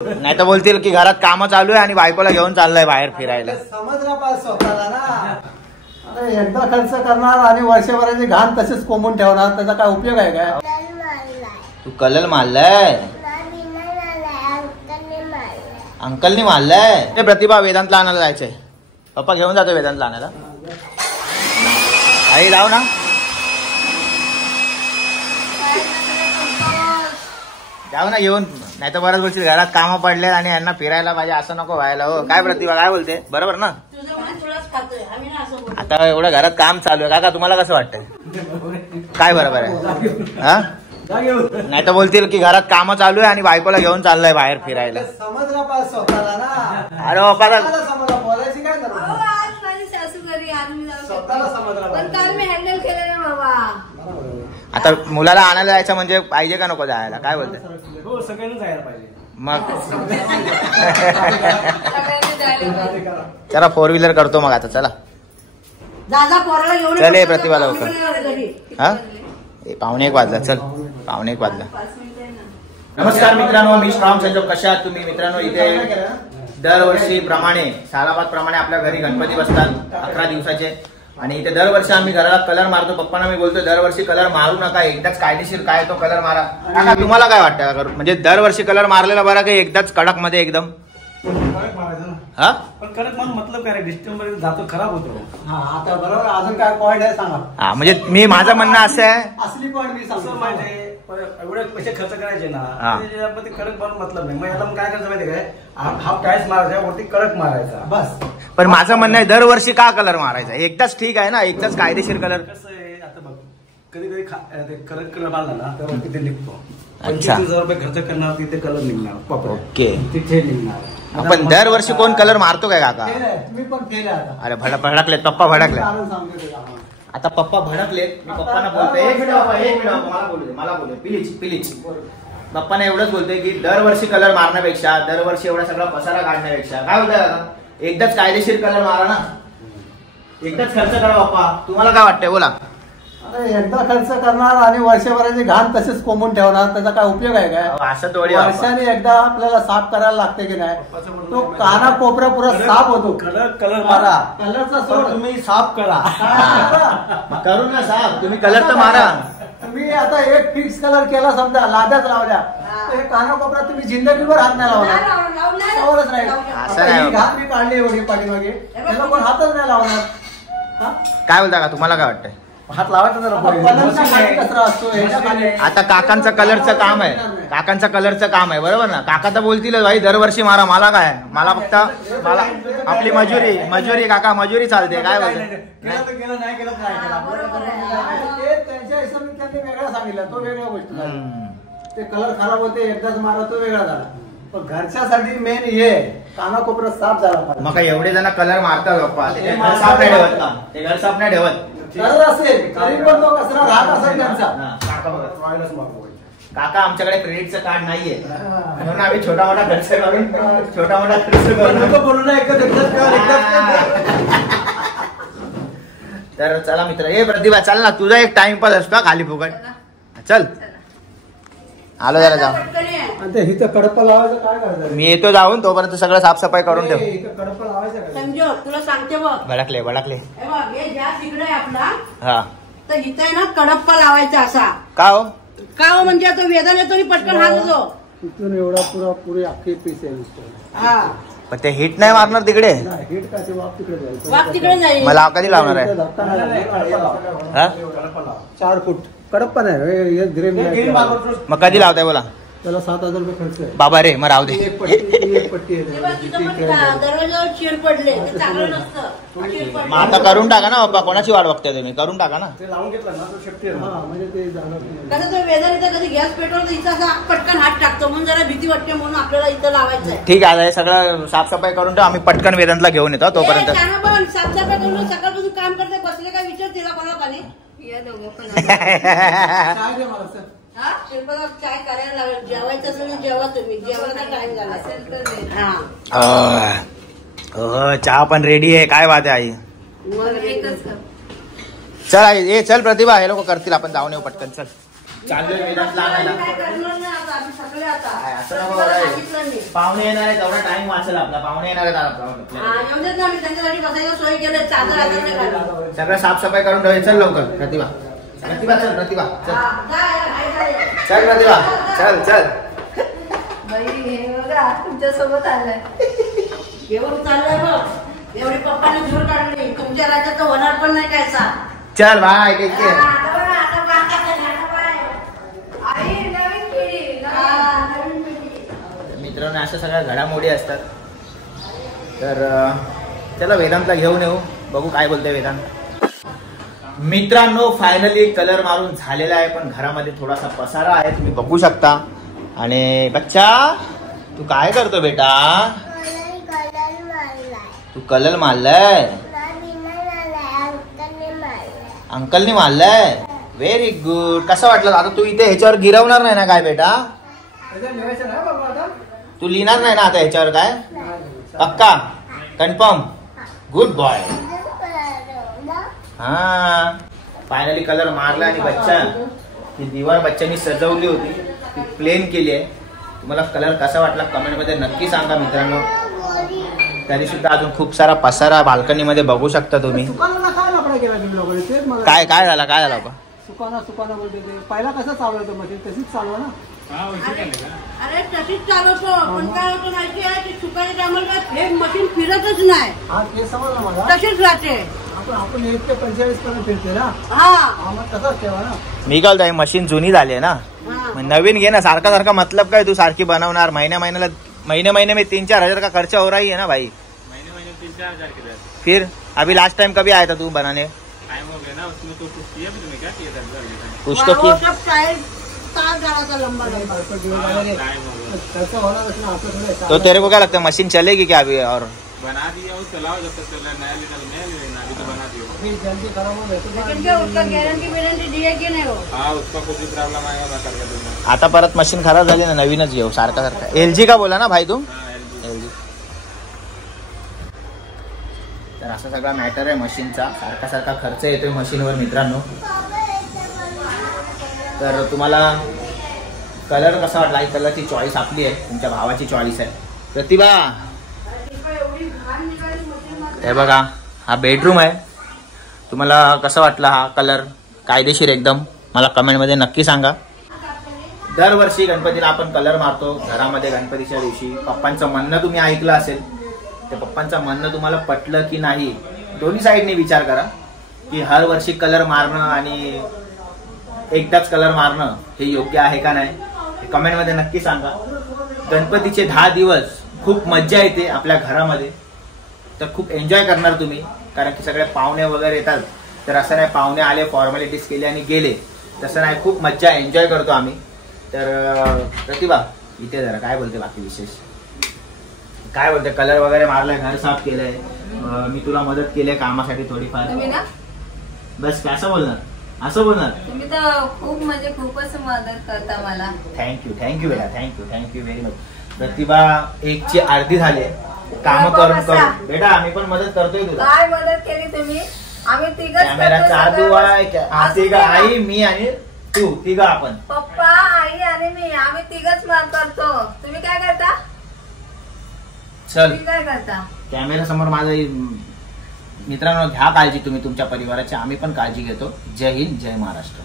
नाही तर बोलतील की घरात काम चालू आहे आणि बायकोला घेऊन चाललाय बाहेर फिरायला. समजला पाहिजे स्वतःला ना. अरे एकदा खर्च करणार आणि वर्षभराची घाण तसेच कोंबून ठेवणार, त्याचा काय उपयोग आहे काय? तू कलर मारलाय? अंकलनी मारलाय. ते प्रतिभा वेदांतला आणायला जायचंय. पप्पा घेऊन जातो वेदांतला आणायला. आई लाव ना. जाऊ ना घेऊन. नाही तर बरंच बोलशील घरात कामं पडले आणि यांना फिरायला पाहिजे असं नको व्हायला. हो काय प्रतिभा काय बोलते? बरोबर ना. आता एवढं घरात काम चालू आहे काका, तुम्हाला कसं वाटतंय? काय बरोबर आहे? हा नाही तर बोलतील की घरात काम चालू आहे आणि बायकोला घेऊन चाललाय बाहेर फिरायला. समजला पाहिजे स्वतःला ना. अरे बाप्पा समजला बोलायची काय गरज नाही. स्वतःला समजला आता मुलाला आणायला जायचं म्हणजे पाहिजे का नको जायला? काय बोलते? हो सगळ्यांना जायला पाहिजे. मग चला 4 व्हीलर करतो मग आता. चला चल प्रतिभा लवकर. हा 1:45 वाजला. चल 1:45 वाजला. नमस्कार मित्रांनो, मी श्राम संजोग. कशा आहात तुम्ही मित्रांनो? इथे दरवर्षी प्रमाणे सालाबाद प्रमाणे आपल्या घरी गणपती बसतात 11 दिवसाचे आणि इथे दरवर्षी आम्ही घराला कलर मारतो. पप्पांना मी बोलतो दरवर्षी कलर मारू नका, एकदाच कायदेशीर काय तो कलर मारा. काका तुम्हाला काय वाटतं? म्हणजे दरवर्षी कलर मारलेला बरा की एकदाच कडक मध्ये एकदम? कडक मारायचं ना. हा पण कडक मारून मतलब काय? डिस्टेंबर जातो खराब होतो. हा आता बरोबर. अजून काय पॉईंट आहे सांगा? हा म्हणजे मी माझं म्हणणं असं आहे, असली पॉईंट मी सांगतो. माहिती एवढे पैसे खर्च करायचे ना, ते कडक मारून मतलब नाही. मग याला मग काय करायचं माहिती काय? हाफ टाईस मारायचा, वरती कडक मारायचा बस. पण माझं म्हणणं आहे दरवर्षी का कलर मारायचा? एकदाच ठीक आहे ना, एकदाच कायदेशीर कलर. कसं आहे आता बघ, कधी कधी कडक कलर मारला ना तेव्हा तिथे निघतो. अच्छा. 25,000 रुपये खर्च करणार, तिथे कलर निघणार. ओके. तिथे निघणार. आपण दरवर्षी कोण कलर मारतो काय काका? तुम्ही पण केले आता. अरे भडकले पप्पा, भडकले सांगतो आता. पप्पा भडकले. मी पप्पांना बोलतोय एक मिनिट मला बोलू दे. प्लीज पप्पाने एवढंच बोलतोय की दरवर्षी कलर मारण्यापेक्षा, दरवर्षी एवढा सगळा पसारा काढण्यापेक्षा काय होतंय आता एकदाच कायदेशीर कलर मारा ना, एकदाच खर्च करा. पप्पा तुम्हाला काय वाटतंय बोला? अरे एकदा खर्च करणार आणि वर्षभराची घाण तसेच कोंबून ठेवणार, त्याचा काय उपयोग आहे काय? असं थोडी वर्षाने एकदा आपल्याला साफ करायला लागते की नाही? तो काना कोपरा पुरा साफ होतो. कलर मारा. कलरचा सोड, तुम्ही साफ करा. करू ना साफ. तुम्ही कलर तर मारा. तुम्ही आता एक फिक्स कलर केला समजा, लाद्याच लावल्या, हे काना कोपरा तुम्ही जिंदगीभर हात नाही लावणार. नाही घात मी काढली एवढी पाठीमागे, त्याला कोण हातच नाही लावणार. काय बोलता का? तुम्हाला काय वाटतंय? हात लावायचा कचरा असतो. आता काकांचं कलरचं काम आहे, काकांचं कलरचं काम आहे बरोबर ना? काका तर बोलतील भाई दरवर्षी मारा. मला काय, मला फक्त मला आपली मजुरी काका मजुरी चालते. काय बोलते? त्यांच्या हिशोबाने त्यांनी वेगळा सांगितलं, तो वेगळ्या गोष्ट. ते कलर खराब होते एकदाच मारा, तो वेगळा झाला. पण घरच्यासाठी मेन हे काना कोपरा साफ झाला पाहिजे. मग एवढे जण कलर मारतात बाप्पा, ते घर साफ नाही ठेवत का? ते घर साफ नाही ठेवत. कलर असेल तरी पण तो कचरा राहत असेल त्यांचा. काका आमच्याकडे क्रेडिटचं कार्ड नाहीये म्हणून आम्ही छोटा मोठा खर्च करून बोलू ना तर चला मित्र. हे प्रतिभा चल ना, तुझा एक टाइमपास असतो खाली फुकट. चल आलो जरा जाऊ. इथं कडप्पा लावायचं काय करायचं? मी येतो जाऊन, तोपर्यंत सगळं साफसफाई करून ठेव. कडप्पा लावायचं समजो, तुला सांगते बघ. भडकले हे ज्या तिकडे आहे आपला, हा तर इथे आहे ना कडप्पा लावायचा असा. का हो? का हो म्हणजे तो वेदन येतो आणि पटकन हात होतो. तिथून एवढा पुरी अख्खी पीस आहे. पण ते हिट नाही मारणार तिकडे? हिट का ते वाप तिकडे जाईल. वाघ तिकडे जाईल. मला कधी लावणार आहे? 4 फूट कडप्पा नाही. मग कधी लावताय बोला? त्याला 7,000 रुपये खर्च आहे बाबा रे. मग राहू दे. एक पट्टी दरवाजावर चिर पडले, ते चांगलं नसतं. मग आता करून टाका ना बाबा, कोणाची वाट बघताय तुम्ही? करून टाका ना. ते लावून घेतलं ना तो शक्ती आहे. म्हणजे ते जाणार. कसं तो वेदन इथं कधी गॅस पेटवलं इथं असा पटकन हात टाकतो, म्हणून जरा भीती वाटते, म्हणून आपल्याला इथं लावायचं आहे. ठीक आहे, सगळं साफसफाई करून ठेव. आम्ही पटकन वेदांतला घेऊन येतो तोपर्यंत. साफसफाई करून सकाळपासून काम करते, बसले काय विचार तिला कोणाला पाणी या दोघं पण काय करायला लागेल. जेवायचं असेल ना जेवा तुम्ही, जेवायला टाइम झाला असेल तर. चहा पण रेडी आहे. काय बात आहे आई? चल आई, ये चल प्रतिभा, हे लोक करतील, आपण जाऊन येऊ पटकन. चल चाललोय वेदांतला आणायला. काय करणार नाही आता, आम्ही सगळे आता. काय असं नको प्रतिभाला बोलायला. सांगितलं नाही. पाहुणे येणार आहे तेवढा टाइम वाचेल आपला. पाहुणे येणार आहेत आपला. येऊन देत ना, आम्ही त्यांच्यासाठी बसायला सोय केली. चादर आता नाही काढली. सगळं साफसफाई करून ठेवायचं. चल लवकर प्रतिभा. प्रतिभा चल. प्रतिभा चल. हा, जा, जा. चल प्रतिभा चल चल. बाई हे बघा तुमच्या सोबत आलाय. एवढं चाललंय बघ. एवढी पप्पाने धूर काढली. तुमच्या राज्यात तर होणार पण नाही कायचा. चल बाय. Take care. आता बघा, आता बाय. आई नवीन पिढी नवीन पिढी. मित्रांनो अशा सगळ्या घडामोडी असतात. तर चला वेदांतला घेऊन येऊ. बघू काय बोलतोय वेदांत. मित्रांनो फायनली कलर मारून झालेला आहे. पण घरामध्ये थोडासा पसारा आहे तुम्ही बघू शकता. आणि बच्चा तू काय करतो बेटा. तू कलर मारलाय. अंकलने मारलाय. Very good. कसं वाटलं आता. तू इथे ह्याच्यावर गिरवणार नाही ना काय बेटा. तू लिहिणार नाही ना आता ह्याच्यावर काय. पक्का कन्फर्म. Good boy. हा फायनली कलर मारला. आणि बच्चा ती दिवार बच्चांनी सजवली होती ती प्लेन केली आहे. तुम्हाला कलर कसा वाटला कमेंट मध्ये नक्की सांगा मित्रांनो. तरी सुद्धा अजून खूप सारा पसारा बाल्कनी मध्ये बघू शकता तुम्ही. सुकाना काय लफडा केला तुम्ही लोकांनी तेच मला. काय काय झाला काय झाला. सुकाना बोलते ते. पहिला कसं चालवतो मशीन तशीच चालवा ना. अरे तशीच चालवतो. पण काय होतं माहिती आहे की सुकाच्या टायमाला हे मशीन फिरतच नाही. हा ते समजलं मला. तशीच राहते. आपण 1 ते 45 पर्यंत फिरते ना. हा मग तसंच ठेवा ना. मी काय बोलतोय मशीन जुनी झाली आहे ना. मग नवीन घे ना. सारखा सारखा मतलब काय तू सारखी बनवणार. महीने में 3-4 हजार का खर्चा हो रहा ही है ना भाई. महीने 3-4 हजार के रहते. फिर अभी लास्ट टाइम कभी आया था तू बनाने. टाइम हो गया ना उसमें. तो कुछ किया भी तुम्हें क्या किया था. कुछ तो वो की. सब टायर तार डाला था लंबा लंबा. टाइम हो गया. खर्चा होणार ना आपलं थोडं. तो तेरे को क्या लगता है मशीन चलेगी क्या अभी. और बना दिया और चलाओ जब तक चल रहा है. नया लेना अभी तो बना दिया. अभी जल्दी खराब हो गया. लेकिन क्या उसका गारंटी दी है की नाही हो. हाँ उसका कुछ भी प्रॉब्लम आएगा मैं करके दूंगा. आता परत मशीन खराब झाली ना नवीनच घेऊ सारखा सारखा. LG का बोला ना भाई तू. हाँ LG. तर असा सगळा मॅटर आहे मशीनचा. सारखा सारखा खर्च येतोय मशीनवर मित्रांनो. तर तुम्हाला कलर कसा वाटला. ही कलरची चॉईस आपली आहे. तुमच्या भावाची चॉईस आहे. प्रतिभा हे बघा हा बेडरूम आहे. तुम्हाला कसा वाटला हा कलर. कायदेशीर एकदम. मला कमेंटमध्ये नक्की सांगा. दरवर्षी गणपतीला आपण कलर मारतो घरामध्ये गणपतीच्या दिवशी. पप्पांचं म्हणणं तुम्ही ऐकलं असेल. ते पप्पांचं म्हणणं तुम्हाला पटलं की नाही. दोन्ही साईडने विचार करा की हर वर्षी कलर मारणं आणि एकदाच कलर मारणं हे योग्य आहे का नाही. हे कमेंटमध्ये नक्की सांगा. गणपतीचे 10 दिवस खूप मज्जा येते आपल्या घरामध्ये. तर खूप एन्जॉय करणार तुम्ही. कारण की सगळे पाहुणे वगैरे येतात. तर असं नाही पाहुणे आले फॉर्मॅलिटीज केले आणि गेले. तसं नाही. खूप मज्जा एन्जॉय करतो आम्ही. तर प्रतिभा इथे जरा काय बोलते बाकी विशेष. काय बोलते. कलर वगैरे मारलाय. घर साफ केलंय. मी तुला मदत केली आहे कामासाठी थोडीफार. तुम्ही ना बस कसं बोलणार. असं बोलणार. तुम्ही तर खूप म्हणजे खूपच मदत करता मला. थँक्यू बेटा. Thank you very much. प्रतिभा 1ची अर्धी झाली. काम करून बेटा आम्ही पण मदत करतोय तुला. काय मदत केली तुम्ही. आम्ही तिघच कॅमेरा चालू आहे. तिघं आई मी आणि तू तिघं आपण. पप्पा आई आणि मी आम्ही तिघच करतो. तुम्ही काय करता. चल तुम्ही काय करता. कॅमेरा समोर माझा. मित्रांनो घ्या काळजी तुम्ही तुमच्या परिवाराची. आम्ही पण काळजी घेतो. जय हिंद जय महाराष्ट्र.